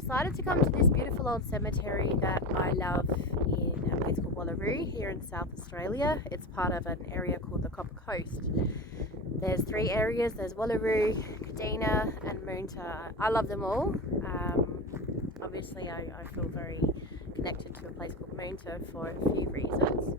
decided to come to this beautiful old cemetery that I love in a place called Wallaroo here in South Australia. It's part of an area called the Copper Coast. There's three areas, there's Wallaroo, Kadina and Moonta. I love them all. Obviously I feel very connected to a place called Moonta for a few reasons.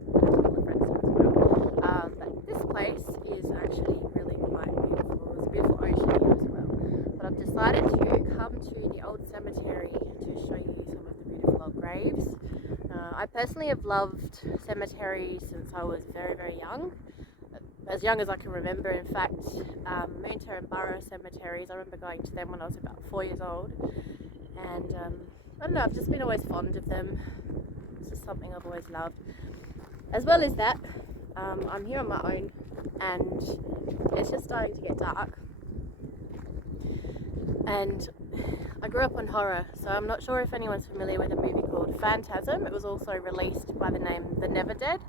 But this place is actually really quite beautiful. There's a beautiful ocean here as well. But I've decided to come to the old cemetery to show you some of the beautiful old graves. I personally have loved cemeteries since I was very, very young. As young as I can remember. In fact, Moonta and Burra cemeteries, I remember going to them when I was about 4 years old. And I don't know, I've just been always fond of them. It's just something I've always loved. As well as that, I'm here on my own and it's just starting to get dark. And I grew up on horror, so I'm not sure if anyone's familiar with a movie called Phantasm. It was also released by the name The Never Dead.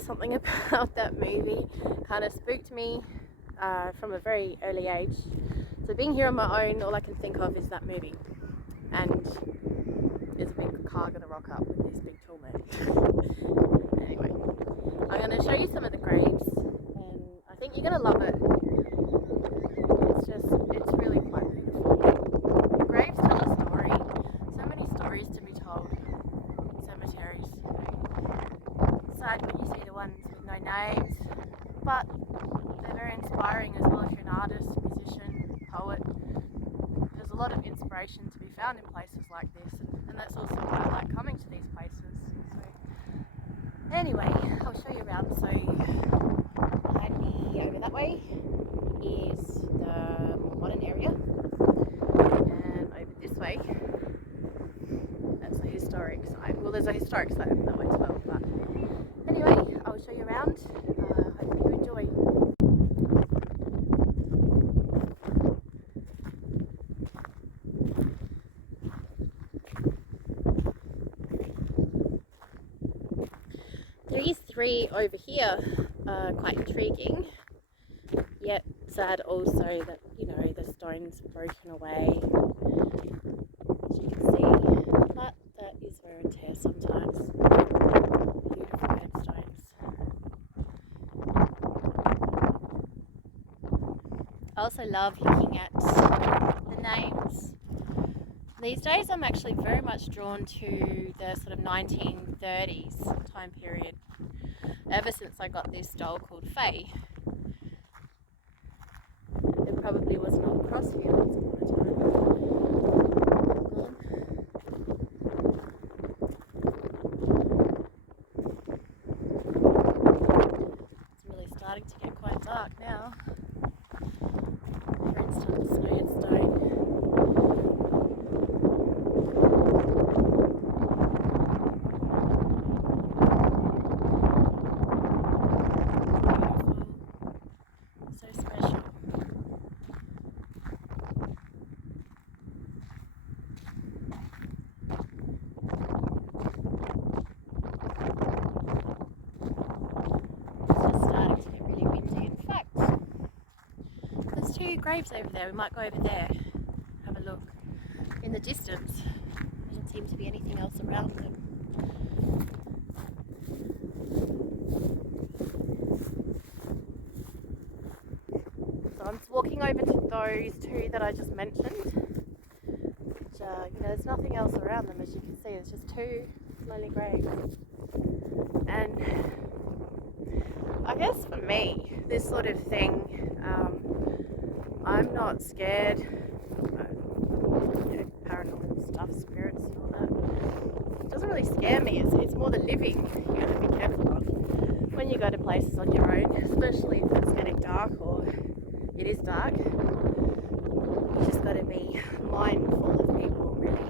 Something about that movie kind of spooked me from a very early age. So being here on my own, all I can think of is that movie. And is a big car going to rock up with this big tall man? Anyway, I'm going to show you some of the graves, and I think you're going to love it. It's really quite beautiful. The graves tell a story. So many stories to be told in cemeteries. Sad when you see the ones with no names, but they're very inspiring as well if you're an artist, musician, poet. There's a lot of inspiration to be found in places like this, and that's also why I like coming to these places. So anyway, I'll show you around. So behind me over that way is the more modern area, and over this way that's a historic site. Well, there's a historic site over that way as well, but anyway, I'll show you around. Hope you enjoy. These three over here are quite intriguing, yet sad also that, you know, the stones are broken away, as you can see, but that is wear and tear sometimes. Beautiful headstones. I also love looking at the names. These days I'm actually very much drawn to the sort of 1930s time period, ever since I got this doll called Faye. There probably was an old cross here once upon a time. It's really starting to get quite dark now. For instance, no headstone. Graves over there. We might go over there, have a look. In the distance, there doesn't seem to be anything else around them. So I'm walking over to those two that I just mentioned, which you know, there's nothing else around them, as you can see. It's just two lonely graves. And I guess for me, this sort of thing, I'm not scared, paranormal stuff, spirits and all that. It doesn't really scare me, it's more the living you have to be careful of when you go to places on your own, especially if it's getting dark or it is dark. You just got to be mindful of people, really.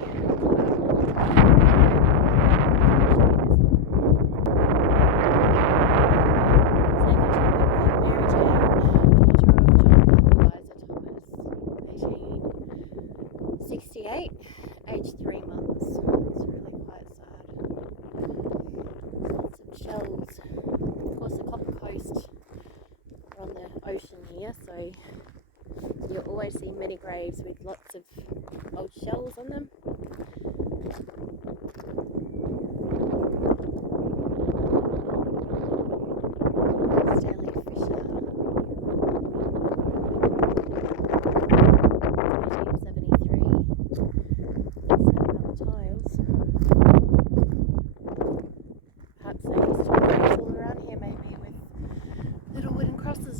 Aged 3 months. It's really quite sad. Lots of shells. Of course, the Copper Coast are on the ocean here, so You'll always see many graves with lots of old shells on them.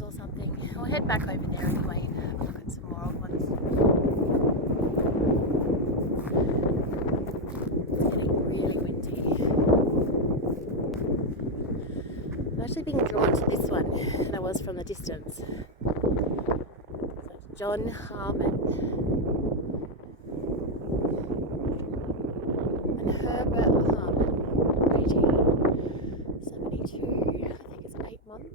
Or something. We'll head back over there anyway and have a look at some more old ones. It's getting really windy. I'm actually being drawn to this one than I was from the distance. So it's John Harmon and Herbert Harmon, 1872. I think it's 8 months.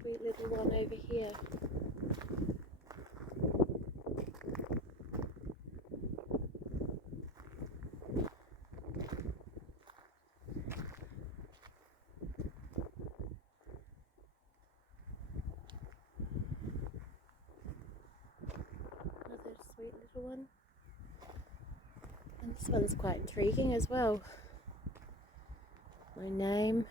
Sweet little one over here. Another sweet little one. And this one's quite intriguing as well. My name.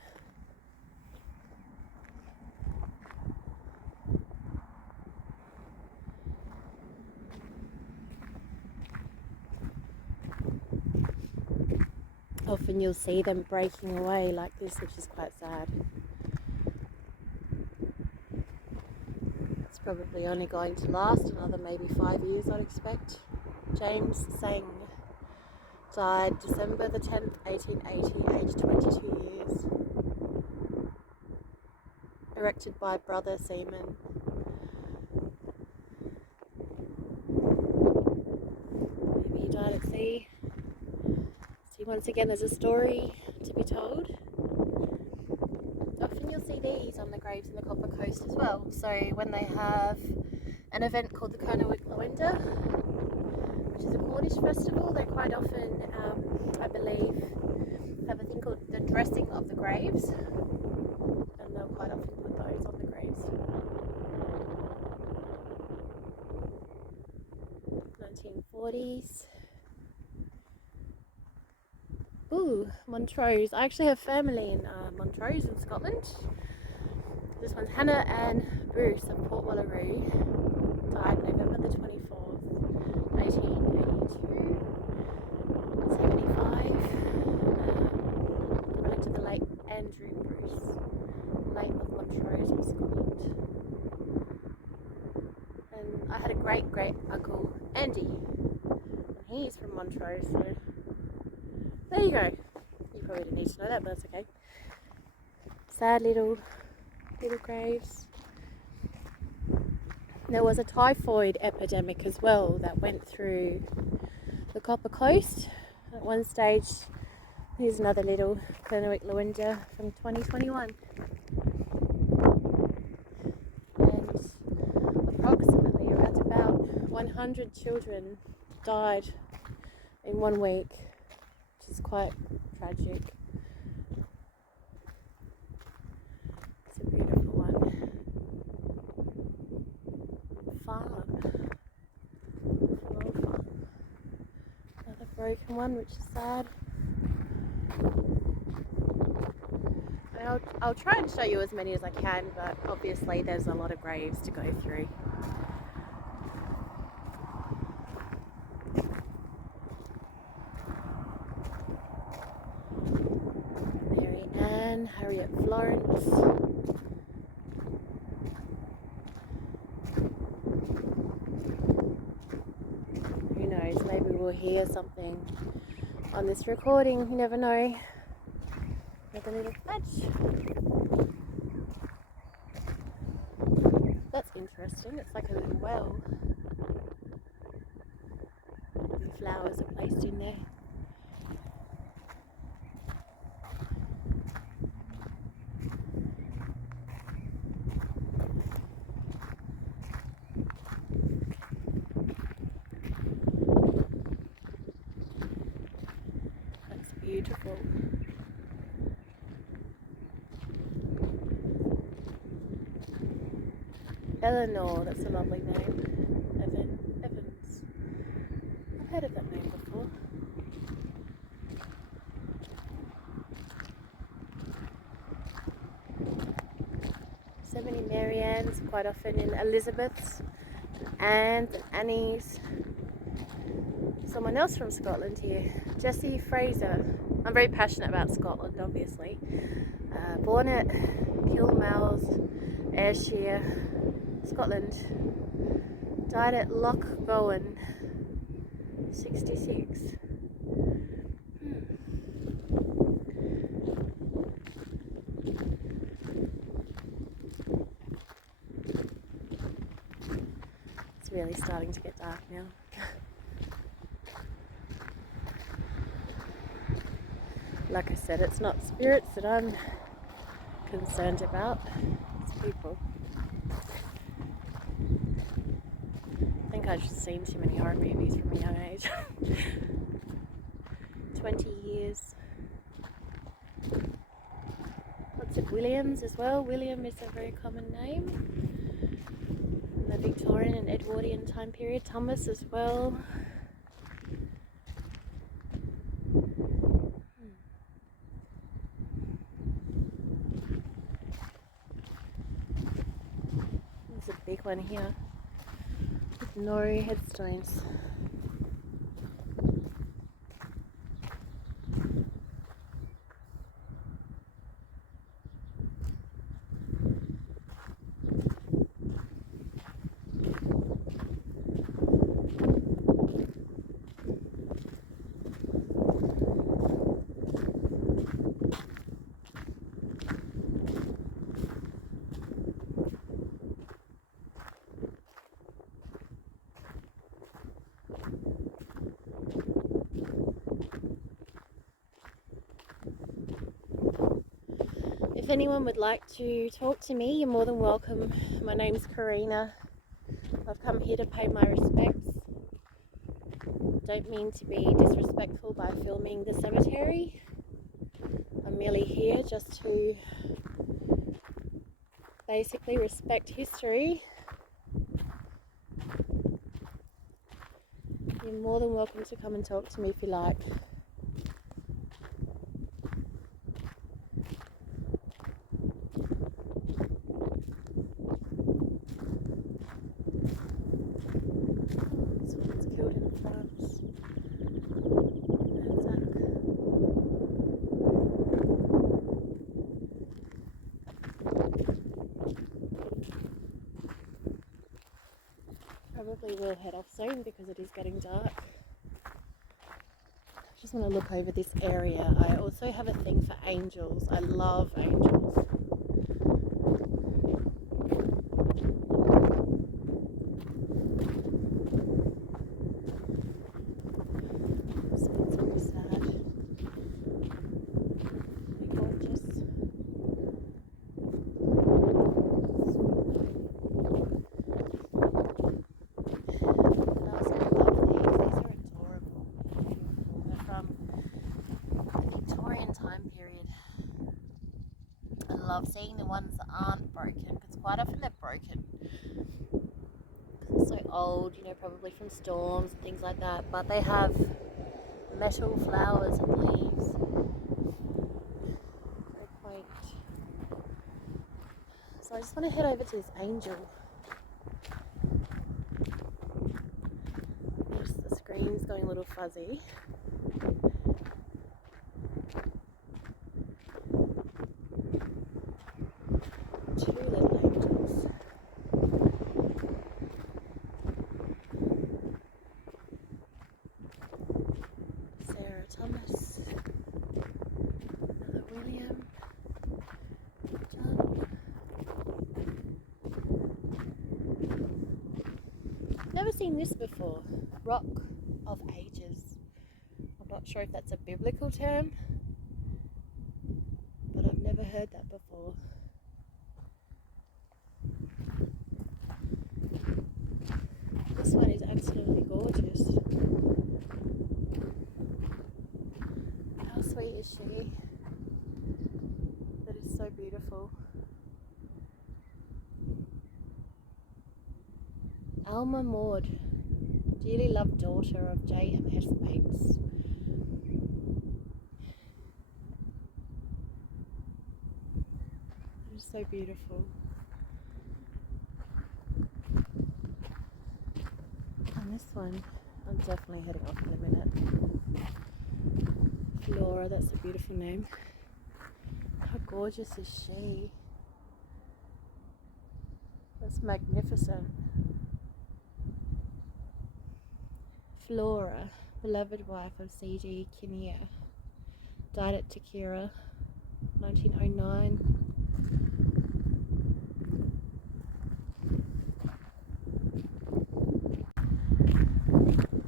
Often you'll see them breaking away like this, which is quite sad. It's probably only going to last another maybe 5 years, I'd expect. James Sang died December the 10th, 1880, aged 22 years. Erected by Brother Seaman. Maybe he died at sea. See, once again, there's a story to be told. Often you'll see these on the graves in the Copper Coast as well. So when they have an event called the Winter, which is a Cornish festival, they quite often, I believe, have a thing called the dressing of the graves, and they'll quite often put those on the graves. 1940s. Ooh, Montrose. I actually have family in Montrose in Scotland. This one's Hannah Ann Bruce of Port Wallaroo. Died November the 24th, 1882. 75. Related to the late Andrew Bruce, late of Montrose of Scotland. And I had a great uncle Andy, and he's from Montrose, so there you go. You probably didn't need to know that, but that's okay. Sad little graves. There was a typhoid epidemic as well that went through the Copper Coast at one stage. Here's another little Clernawick Lawinda from 2021. And approximately around about 100 children died in 1 week, which is quite tragic. It's a beautiful one. Farm. Small farm. Another broken one, which is sad. I'll try and show you as many as I can, but obviously there's a lot of graves to go through. Mary Ann, Harriet Florence. Who knows, maybe we'll hear something on this recording, you never know. Another little fudge. That's interesting, it's like a little well. The flowers are placed in there. beautiful. Eleanor, that's a lovely name. Evans. I've heard of that name before. So many Mariannes, quite often in Elizabeths, Anne's and Annie's. Someone else from Scotland here, Jessie Fraser. I'm very passionate about Scotland, obviously. Born at Kilmalls, Ayrshire, Scotland. Died at Loch Gowen, 66. It's really starting to get dark now. Like I said, it's not spirits that I'm concerned about, it's people. I think I've just seen too many horror movies from a young age. 20 years. Lots of Williams as well. William is a very common name. In the Victorian and Edwardian time period. Thomas as well. There's a big one here with Nori headstones. If anyone would like to talk to me, you're more than welcome. My name's Karina. I've come here to pay my respects. Don't mean to be disrespectful by filming the cemetery. I'm merely here just to basically respect history. You're more than welcome to come and talk to me if you like. Probably will head off soon because it is getting dark. I just want to look over this area. I also have a thing for angels. I love angels. So it's really sad. They're gorgeous. Time period. I love seeing the ones that aren't broken because quite often they're broken. They're so old, you know, probably from storms and things like that, but they have metal flowers and leaves. Very quaint. So I just want to head over to this angel. The screen's going a little fuzzy. Two little angels. Sarah Thomas. Another William. John. Never seen this before. Rock of Ages. I'm not sure if that's a biblical term, but I've never heard that before. This one is absolutely gorgeous. How sweet Alma Maud, dearly loved daughter of J.M.S. Bates. It's so beautiful. And this one, I'm definitely heading off in a minute. Flora, that's a beautiful name. How gorgeous is she? That's magnificent. Flora, beloved wife of C.D. Kinnear, died at Takira, 1909.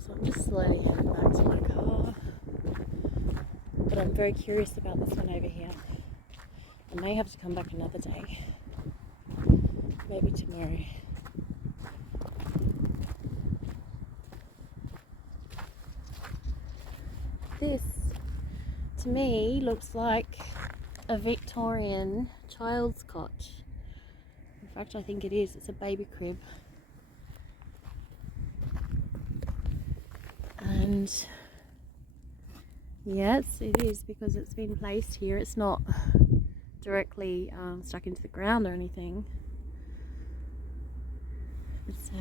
So I'm just slowly heading back to my car. But I'm very curious about this one over here. I may have to come back another day. Maybe tomorrow. This, to me, looks like a Victorian child's cot. In fact, I think it is. It's a baby crib. And yes, it is, because it's been placed here. It's not directly stuck into the ground or anything. It's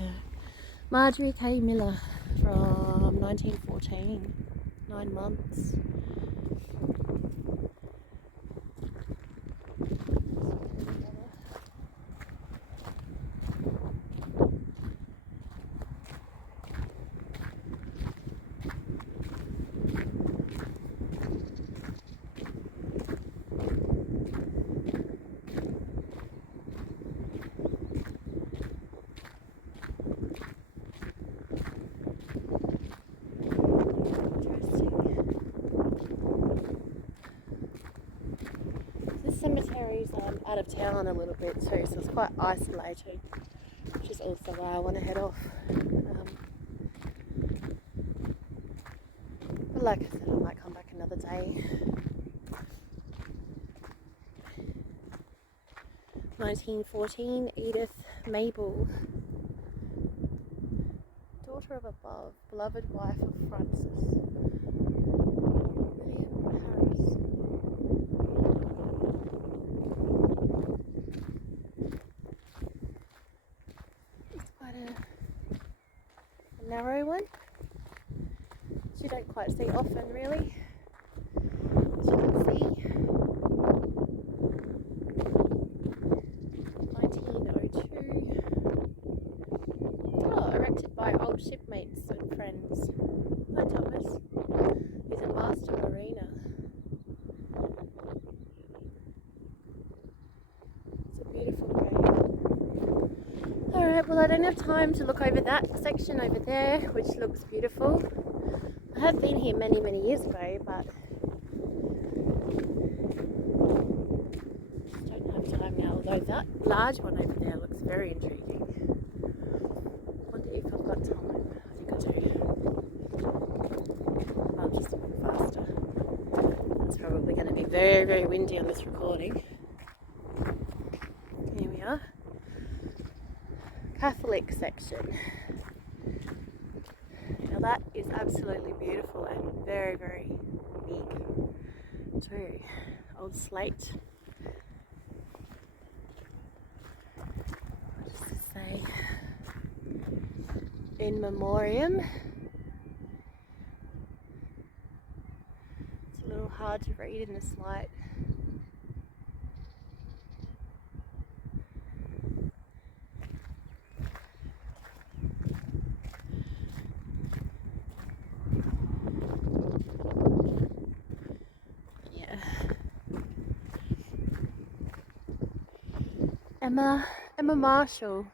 Marjorie K. Miller from 1914. 9 months. Cemetery's out of town a little bit too, so it's quite isolated, which is also why I want to head off. But like I said, I might come back another day. 1914, Edith Mabel, daughter of above, beloved wife of Francis William Harris. A narrow one, which you don't quite see often, really. As you can see, 1902. Oh, erected by old shipmates and friends. Hi Thomas, he's a master mariner. It's a beautiful grave. Alright, well I don't have time to look over that section over there, which looks beautiful. I have been here many, many years ago, but just don't have time now, although that large one over there looks very intriguing. Wonder if I've got time. I think I do. I'll just move faster. It's probably going to be very, very windy on this recording. Here we are. Catholic section. Now that is absolutely beautiful and very, very big too. Old slate. What does this say? In memoriam. It's a little hard to read in this light. Emma Marshall.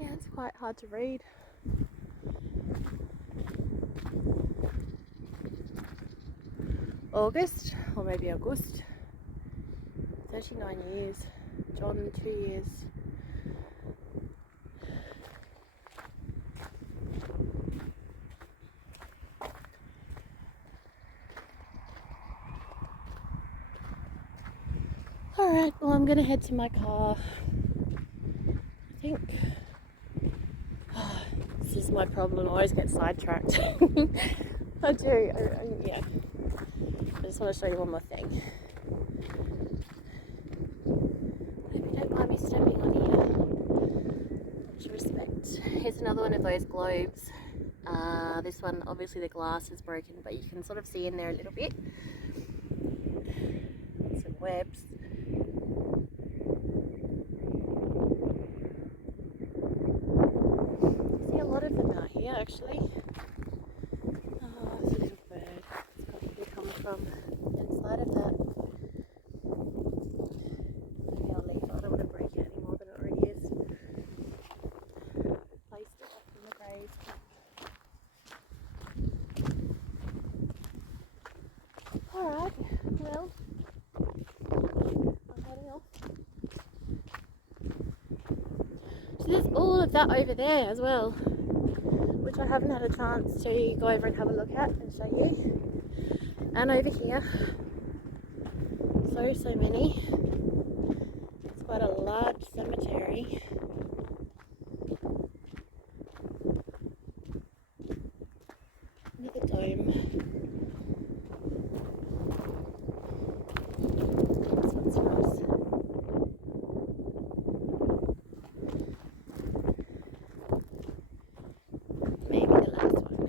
Yeah, it's quite hard to read. August, or maybe August. 39 years. John, 2 years. Alright, well I'm going to head to my car is my problem. I always get sidetracked. I do. Yeah. I just want to show you one more thing. Hope you don't mind me stepping on here. Much respect. Here's another one of those globes. This one, obviously the glass is broken, but you can sort of see in there a little bit. Some webs. See a lot of them out here actually. Oh, there's a little bird. It's probably come from inside of that. Maybe I'll leave it. I don't want to break it any more than it already is. Placed it up in the grave. Alright, well, I'm heading off. So there's all of that over there as well, which I haven't had a chance to go over and have a look at and show you. And over here, so many. It's quite a large cemetery. Another dome. This one's nice. Maybe the last one.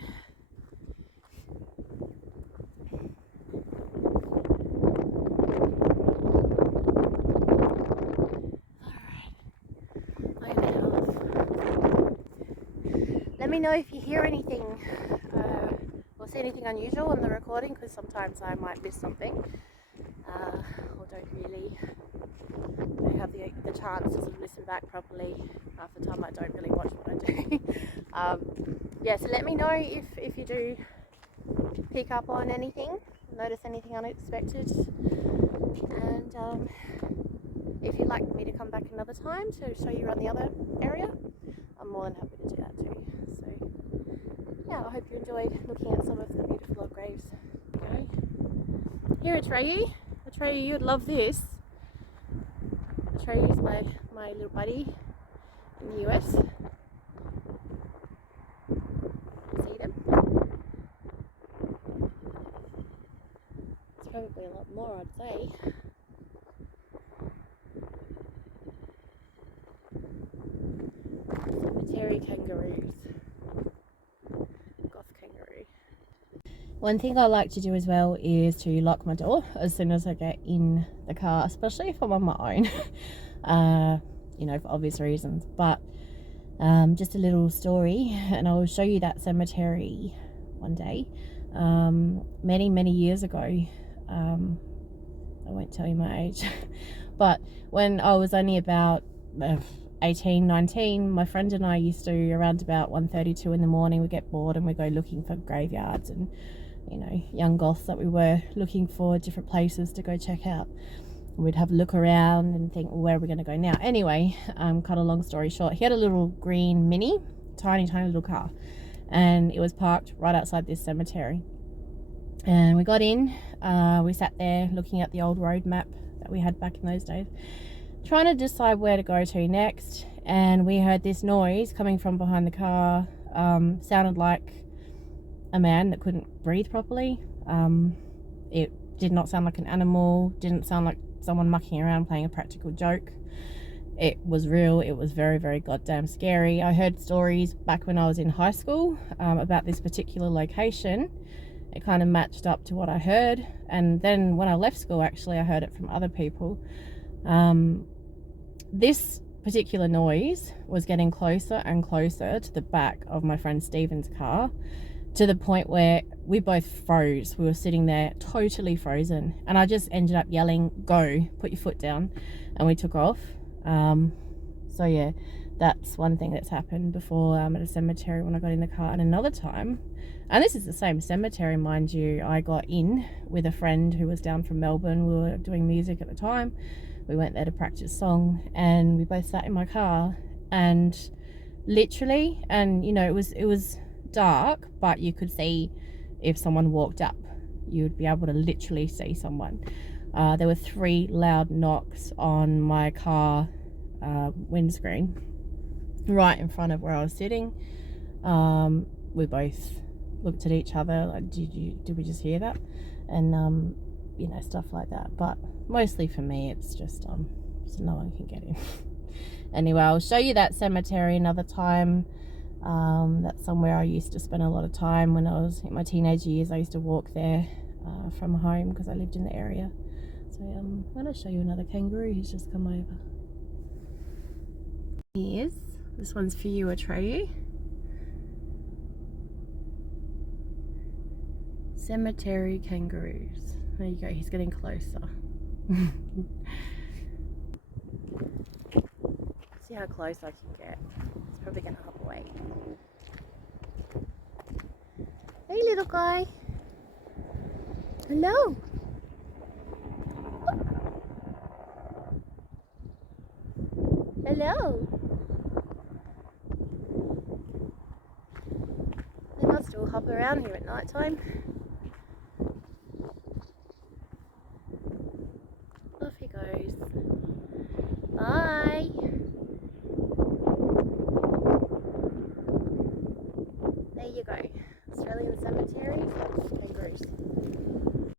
Alright, I'm headed off. Let me know if you hear anything or see anything unusual on the recording, because sometimes I might miss something or don't have the chance to sort of listen back properly. Half the time I don't really watch what I do. Yeah, so let me know if you do pick up on anything, notice anything unexpected, and if you'd like me to come back another time to show you around the other area, I'm more than happy to do that too. So yeah, I hope you enjoyed looking at some of the beautiful old graves. Okay. Here Atreyu. Atreyu, you'd love this. Atreyu is my little buddy in the US. See them? It's probably a lot more, I'd say. Cemetery kangaroos. Goth kangaroo. One thing I like to do as well is to lock my door as soon as I get in the car, especially if I'm on my own, you know, for obvious reasons. But just a little story, and I'll show you that cemetery one day. Many years ago, I won't tell you my age, but when I was only about 18, 19, my friend and I used to, around about 1:32 in the morning, we get bored and we go looking for graveyards, and you know, young goths that we were, looking for different places to go check out. We'd have a look around and think, well, where are we going to go now? Anyway, cut a long story short, he had a little green Mini, tiny little car, and it was parked right outside this cemetery. And we got in, we sat there looking at the old road map that we had back in those days, trying to decide where to go to next. And we heard this noise coming from behind the car. Sounded like a man that couldn't breathe properly. It did not sound like an animal, didn't sound like someone mucking around playing a practical joke. It was real. It was very goddamn scary. I heard stories back when I was in high school about this particular location. It kind of matched up to what I heard, and then when I left school, actually I heard it from other people. This particular noise was getting closer and closer to the back of my friend Stephen's car, to the point where we both froze. We were sitting there totally frozen, and I just ended up yelling, "Go, put your foot down," and we took off. So yeah, that's one thing that's happened before at a cemetery when I got in the car. And another time, and this is the same cemetery, mind you, I got in with a friend who was down from Melbourne. We were doing music at the time. We went there to practice song, and we both sat in my car, and literally, and you know, it was dark, but you could see if someone walked up, you would be able to literally see someone. There were 3 loud knocks on my car windscreen right in front of where I was sitting. We both looked at each other like, did we just hear that? And you know, stuff like that. But mostly for me, it's just so no one can get in. Anyway, I'll show you that cemetery another time. That's somewhere I used to spend a lot of time when I was in my teenage years. I used to walk there from home because I lived in the area. So I'm going to show you another kangaroo who's just come over. He is. This one's for you, Atreyu. Cemetery kangaroos. There you go, he's getting closer. See how close I can get. It's probably going to hop away. Hey little guy. Hello. Hello. They must all hop around here at night time. Off he goes. Bye.